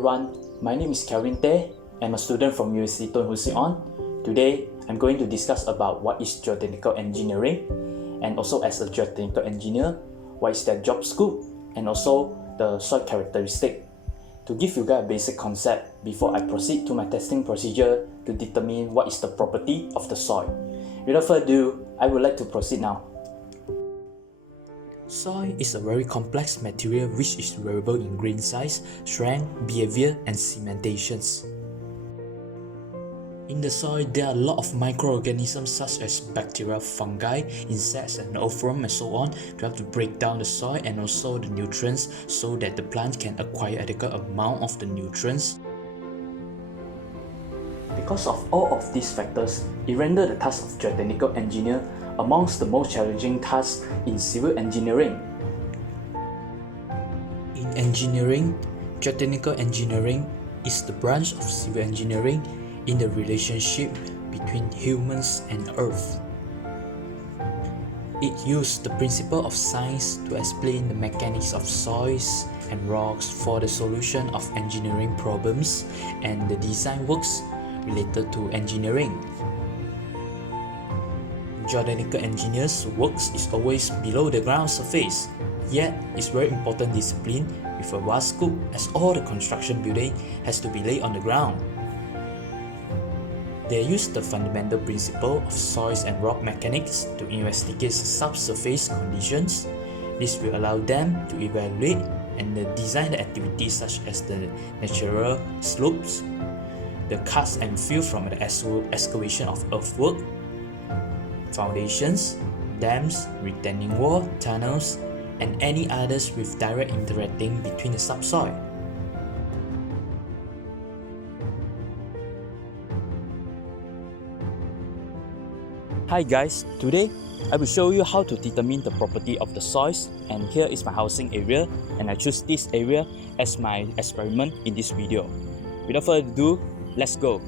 everyone, my name is Kelvin Teh. I'm a student from University Tun Hussein. Today, I'm going to discuss about what is geotechnical engineering, and also as a geotechnical engineer, what is their job scope, and also the soil characteristic. To give you guys a basic concept before I proceed to my testing procedure to determine what is the property of the soil. Without further ado, I would like to proceed now. Soil is a very complex material which is variable in grain size, strength, behavior, and cementations. In the soil, there are a lot of microorganisms such as bacteria, fungi, insects, and earthworms and so on to help to break down the soil and also the nutrients so that the plant can acquire adequate amount of the nutrients. Because of all of these factors, it renders the task of geotechnical engineer amongst the most challenging tasks in civil engineering. In engineering, geotechnical engineering is the branch of civil engineering in the relationship between humans and earth. It used the principle of science to explain the mechanics of soils and rocks for the solution of engineering problems and the design works related to engineering. Geotechnical engineers' works is always below the ground surface, yet it's very important discipline with a vast scope as all the construction building has to be laid on the ground. They use the fundamental principle of soils and rock mechanics to investigate subsurface conditions. This will allow them to evaluate and design the activities such as the natural slopes, the cuts and fill from the excavation of earthwork, foundations, dams, retaining wall, tunnels, and any others with direct interacting between the subsoil. Hi guys, today I will show you how to determine the property of the soils, and here is my housing area, and I choose this area as my experiment in this video. Without further ado, let's go.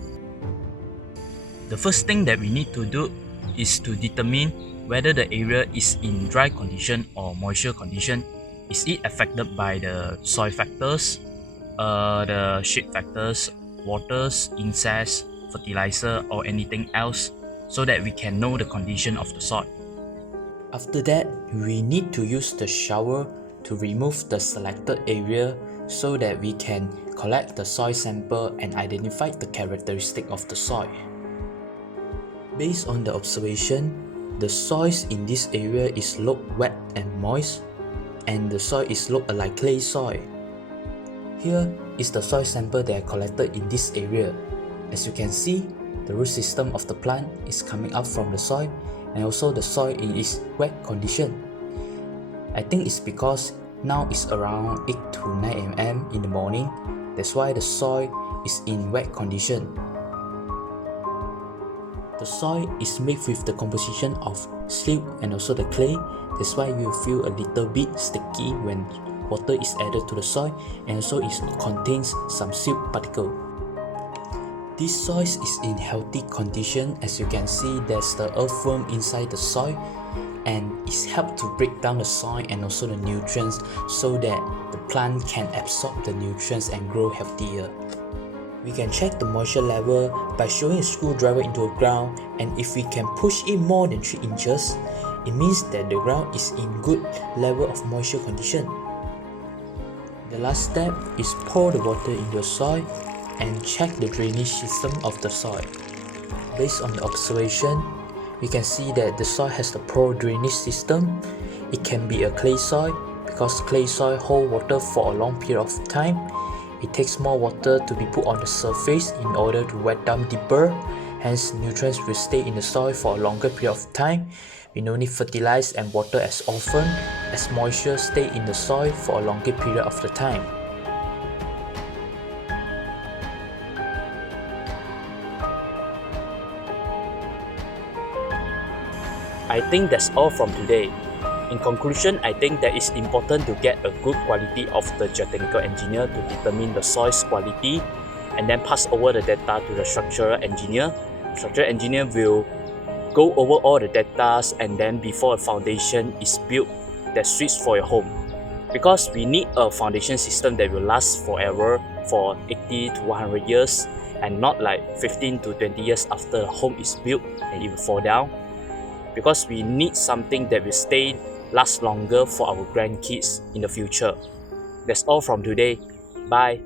The first thing that we need to do is to determine whether the area is in dry condition or moisture condition. Is it affected by the soil factors, the shade factors, waters, insects, fertilizer, or anything else, so that we can know the condition of the soil. After that, we need to use the shower to remove the selected area so that we can collect the soil sample and identify the characteristic of the soil. Based on the observation, the soils in this area is look wet and moist, and the soil is look like clay soil. Here is the soil sample that I collected in this area. As you can see, the root system of the plant is coming up from the soil, and also the soil in its wet condition. I think it's because now it's around 8 to 9 am in the morning. That's why the soil is in wet condition. The soil is made with the composition of silt and also the clay. That's why you feel a little bit sticky when water is added to the soil, and also it contains some silt particle. This soil is in healthy condition. As you can see, there's the earthworm inside the soil, and it's helped to break down the soil and also the nutrients so that the plant can absorb the nutrients and grow healthier. We can check the moisture level by showing a screwdriver into the ground, and if we can push it more than 3 inches, it means that the ground is in good level of moisture condition. The last step is pour the water into the soil and check the drainage system of the soil. Based on the observation, we can see that the soil has a poor drainage system. It can be a clay soil because clay soil hold water for a long period of time. It takes more water to be put on the surface in order to wet down deeper, hence nutrients will stay in the soil for a longer period of time. We no need fertilize and water as often, as moisture stay in the soil for a longer period of the time. I think that's all from today. In conclusion, I think that it's important to get a good quality of the geotechnical engineer to determine the soil's quality, and then pass over the data to the structural engineer. Structural engineer will go over all the data, and then before a foundation is built that suits for your home. because we need a foundation system that will last forever for 80 to 100 years and not like 15 to 20 years after the home is built and it will fall down, because we need something that will last longer for our grandkids in the future. That's all from today. Bye.